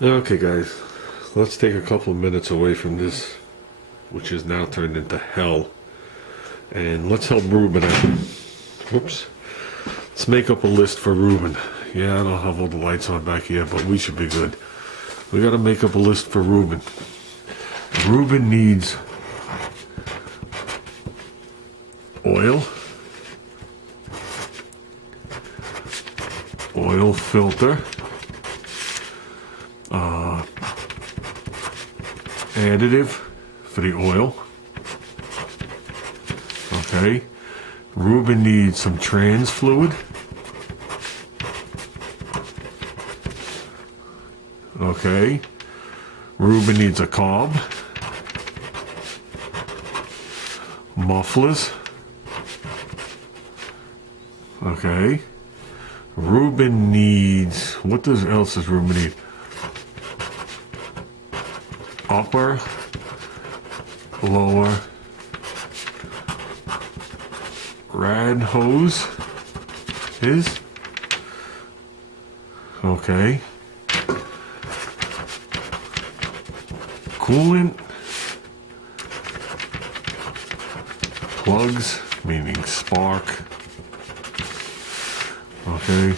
Okay, guys, let's take a couple of minutes away from this, which is now turned into hell, and let's help Reuben out. Whoops. Let's make up a list for Reuben. Yeah, I don't have all the lights on back here, but we should be good. We gotta make up a list for Reuben. Reuben needs oil, oil filter, additive for the oil. Okay. Reuben needs some trans fluid. Okay. Reuben needs a cob. Mufflers. Okay. Reuben needs, what else does Reuben need? Upper, lower, rad hose is, okay. Coolant, plugs, meaning spark, okay.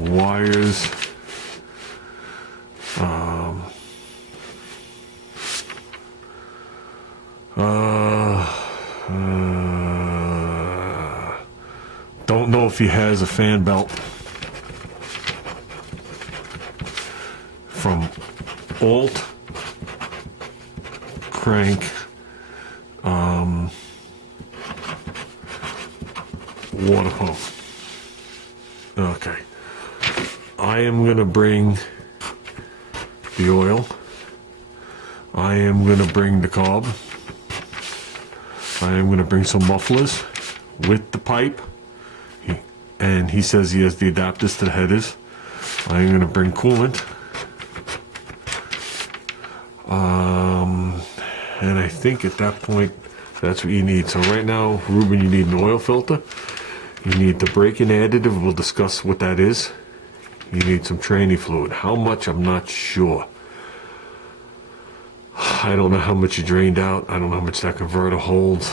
Wires, don't know if he has a fan belt from alt, crank, water pump. Okay. I am going to bring the oil. I am going to bring the cob. I am going to bring some mufflers with the pipe. And he says he has the adapters to the headers. I am going to bring coolant. And I think at that point, that's what you need. So right now, Reuben, you need an oil filter. You need the break-in additive. We'll discuss what that is. You need some tranny fluid. How much? I'm not sure. I don't know how much you drained out. I don't know how much that converter holds.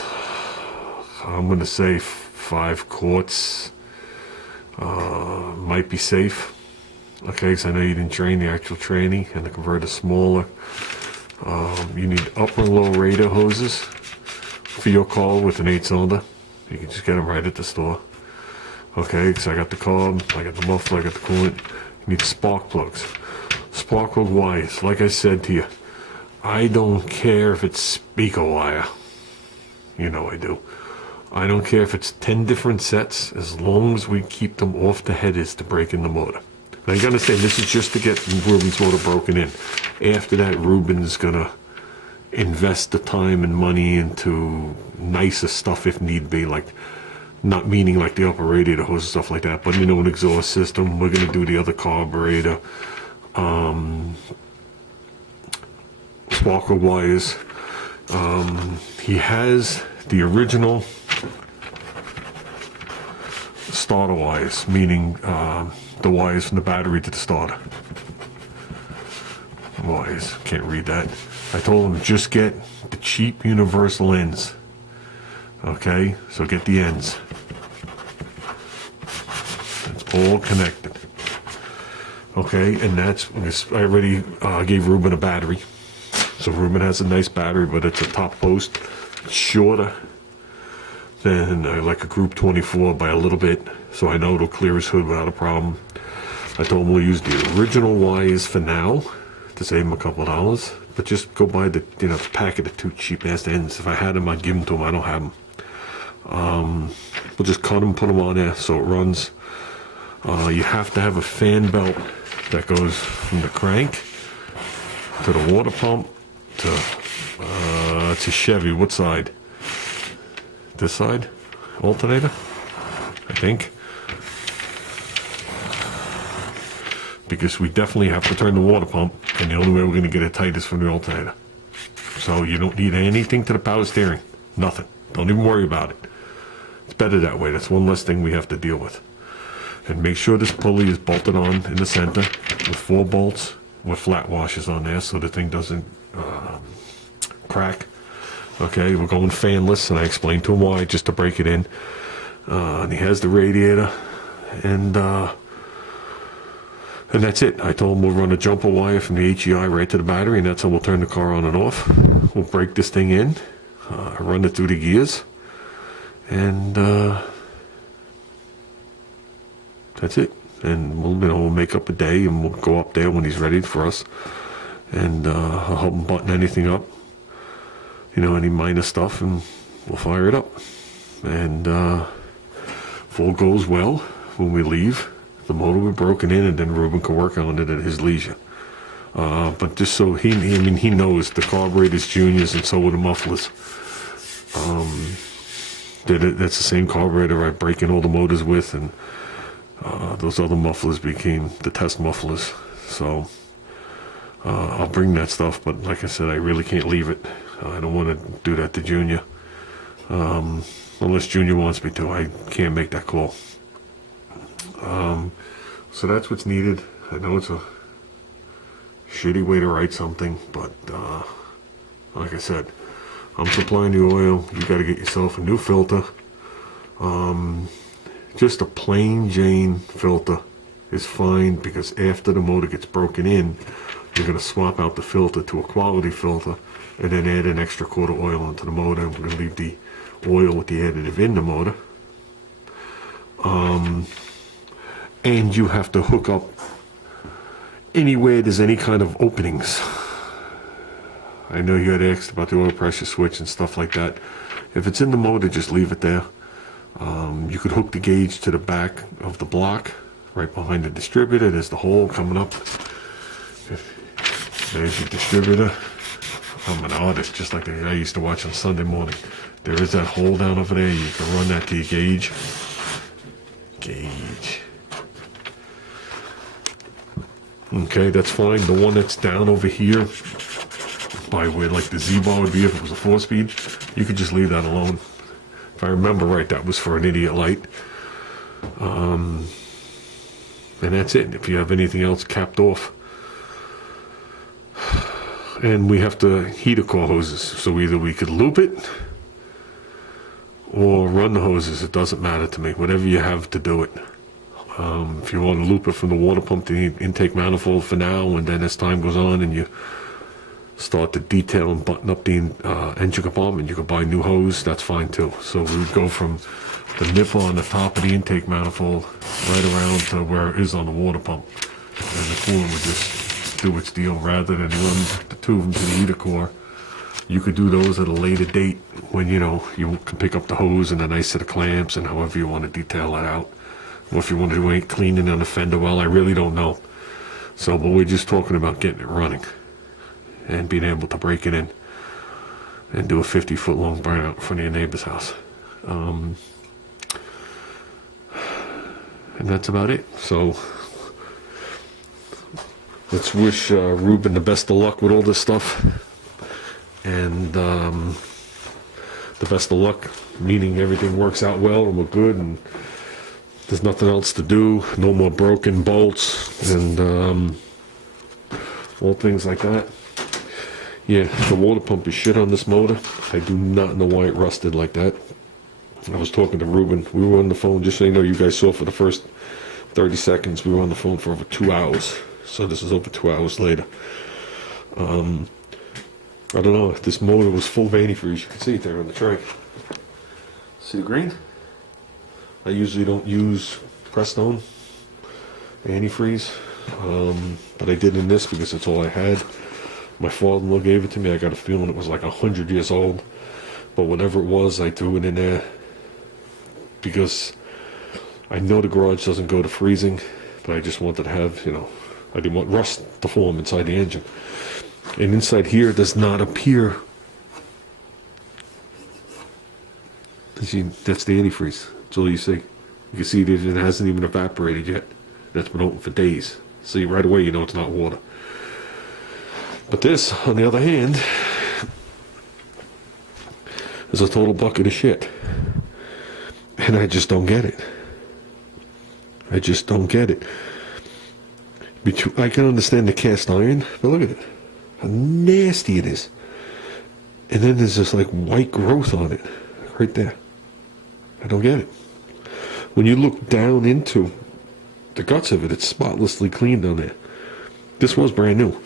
I'm going to say 5 quarts. Might be safe. Okay, because I know you didn't drain the actual tranny and the converter's smaller. You need upper and lower radiator hoses for your car with an 8-cylinder. You can just get them right at the store. Okay, because I got the cob, I got the muffler, I got the coolant. You need spark plugs. Spark plug wires. Like I said to you, I don't care if it's speaker wire. You know I do. I don't care if it's 10 different sets, as long as we keep them off the headers to break in the motor. Now you gotta say, this is just to get Reuben's motor broken in. After that, Reuben's gonna invest the time and money into nicer stuff if need be, like, not meaning like the upper radiator hose and stuff like that, but you know, an exhaust system. We're gonna do the other carburetor, sparkle wires. He has the original starter wires, meaning the wires from the battery to the starter. Wires, can't read that. I told him just get the cheap universal ends. Okay, so get the ends. It's all connected. Okay, and that's, I already gave Reuben a battery. So Reuben has a nice battery, but it's a top post. It's shorter than like a Group 24 by a little bit, so I know it'll clear his hood without a problem. I told him we'll use the original wires for now to save him a couple of dollars, but just go buy the, you know, the packet of 2 cheap ass ends. If I had them, I'd give them to him. I don't have them. We'll just cut them, put them on there so it runs. You have to have a fan belt that goes from the crank to the water pump to Chevy. What side? This side? Alternator? I think. Because we definitely have to turn the water pump, and the only way we're going to get it tight is from the alternator. So you don't need anything to the power steering. Nothing. Don't even worry about it. It's better that way. That's one less thing we have to deal with. And make sure this pulley is bolted on in the center with 4 bolts with flat washers on there so the thing doesn't crack. Okay, we're going fanless, and I explained to him why, just to break it in. And he has the radiator, and that's it. I told him we'll run a jumper wire from the HEI right to the battery, and that's how we'll turn the car on and off. We'll break this thing in, run it through the gears, and that's it. And we'll make up a day, and we'll go up there when he's ready for us, and I'll help him button anything up, any minor stuff, and we'll fire it up. And if all goes well, when we leave, the motor will be broken in, and then Reuben can work on it at his leisure. But just so he knows the carburetor's Juniors, and so are the mufflers. That's the same carburetor I break in all the motors with, and those other mufflers became the test mufflers. So I'll bring that stuff, but like I said, I really can't leave it. I don't want to do that to Junior. Unless Junior wants me to. I can't make that call. So that's what's needed. I know it's a shitty way to write something, but like I said, I'm supplying the oil. You got to get yourself a new filter. Just a plain Jane filter is fine, because after the motor gets broken in, you're going to swap out the filter to a quality filter, and then add an extra quart of oil into the motor. And we're going to leave the oil with the additive in the motor. And you have to hook up anywhere there's any kind of openings. I know you had asked about the oil pressure switch and stuff like that. If it's in the motor, just leave it there. You could hook the gauge to the back of the block, right behind the distributor. There's the hole coming up. There's your distributor. I'm an artist, just like the guy I used to watch on Sunday morning. There is that hole down over there. You can run that to your gauge. Gauge. Okay, that's fine. The one that's down over here, by where like the Z-bar would be if it was a 4-speed, you could just leave that alone. If I remember right, that was for an idiot light. And that's it. If you have anything else capped off. And we have to heater core hoses. So either we could loop it or run the hoses. It doesn't matter to me. Whatever you have to do it. If you want to loop it from the water pump to the intake manifold for now, and then as time goes on and you start to detail and button up the engine compartment, you can buy new hose. That's fine too. So we would go from the nipple on the top of the intake manifold right around to where it is on the water pump, and the coolant would just do its deal rather than run the tube into the heater core. You could do those at a later date when you can pick up the hose and a nice set of clamps, and however you want to detail that out. Or if you want to do any cleaning on the fender well, I really don't know. So, but we're just talking about getting it running and being able to break it in and do a 50-foot long burnout in front of your neighbor's house. And that's about it. So let's wish Reuben the best of luck with all this stuff. And the best of luck, meaning everything works out well and we're good and there's nothing else to do, no more broken bolts and all things like that. Yeah, the water pump is shit on this motor. I do not know why it rusted like that. I was talking to Reuben. We were on the phone, just so you know, you guys saw for the first 30 seconds, we were on the phone for over 2 hours. So this is over 2 hours later. I don't know, if this motor was full of antifreeze, you can see it there on the tray. See the green? I usually don't use Prestone antifreeze, but I did in this because it's all I had. My father-in-law gave it to me. I got a feeling it was like 100 years old, but whatever it was, I threw it in there because I know the garage doesn't go to freezing, but I just wanted to have, I didn't want rust to form inside the engine. And inside here does not appear. See, that's the antifreeze. That's all you see. You can see that it hasn't even evaporated yet. That's been open for days. See, right away you know it's not water. But this, on the other hand, is a total bucket of shit. And I just don't get it. I just don't get it. I can understand the cast iron, but look at it. How nasty it is. And then there's this like white growth on it. Right there. I don't get it. When you look down into the guts of it, it's spotlessly clean down there. This was brand new.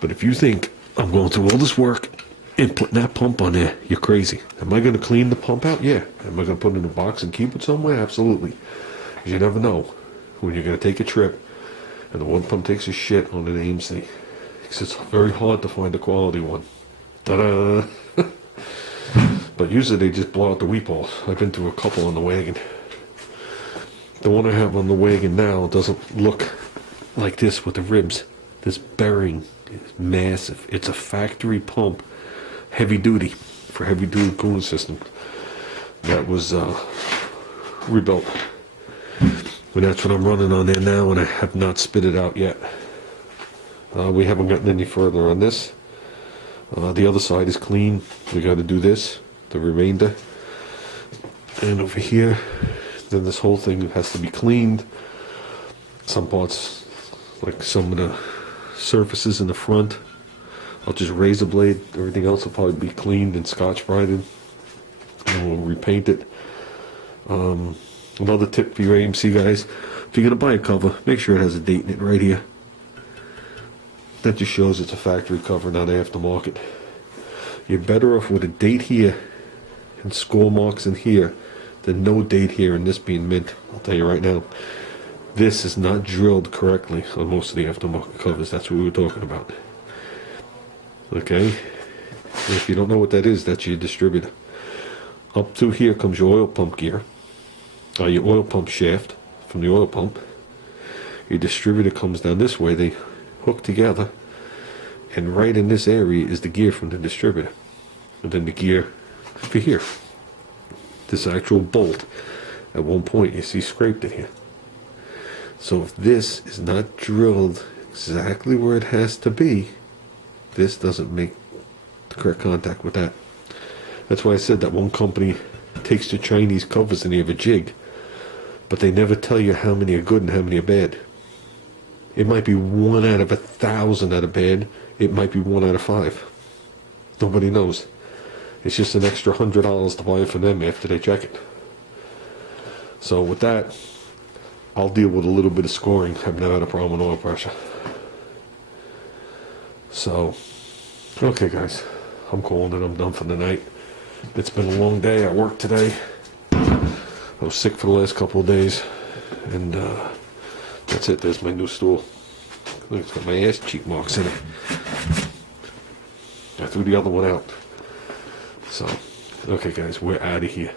But if you think I'm going through all this work and putting that pump on there, you're crazy. Am I going to clean the pump out? Yeah. Am I going to put it in a box and keep it somewhere? Absolutely. Because you never know when you're going to take a trip and the one pump takes a shit on an AMC. Because it's very hard to find a quality one. Ta-da! But usually they just blow out the weep holes. I've been through a couple on the wagon. The one I have on the wagon now doesn't look like this with the ribs. This bearing is massive. It's a factory pump, heavy duty, for heavy duty cooling system. That was rebuilt. And that's what I'm running on there now, and I have not spit it out yet. We haven't gotten any further on this. The other side is clean. We got to do this, the remainder. And over here, then this whole thing has to be cleaned. Some parts, like some of the surfaces in the front, I'll just razor blade. Everything else will probably be cleaned and scotch brighted, and we'll repaint it. Another tip for your AMC guys: if you're gonna buy a cover, make sure it has a date in it right here. That just shows it's a factory cover, not aftermarket. You're better off with a date here and score marks in here than no date here and this being mint. I'll tell you right now, this is not drilled correctly on most of the aftermarket covers. That's what we were talking about. Okay? And if you don't know what that is, that's your distributor. Up to here comes your oil pump gear, your oil pump shaft from the oil pump. Your distributor comes down this way. They hook together, and right in this area is the gear from the distributor, and then the gear for here. This actual bolt, at one point you see scraped in here. So if this is not drilled exactly where it has to be, this doesn't make the correct contact with that. That's why I said that one company takes the Chinese covers and they have a jig, but they never tell you how many are good and how many are bad. It might be 1 out of 1,000 that are bad. It might be 1 out of 5. Nobody knows. It's just an extra $100 to buy it for them after they check it. So with that, I'll deal with a little bit of scoring. I've never had a problem with oil pressure. So, okay guys, I'm calling it. I'm done for the night. It's been a long day at work today. I was sick for the last couple of days, and that's it. There's my new stool. Look, it's got my ass cheek marks in it. I threw the other one out. So, okay guys, we're out of here.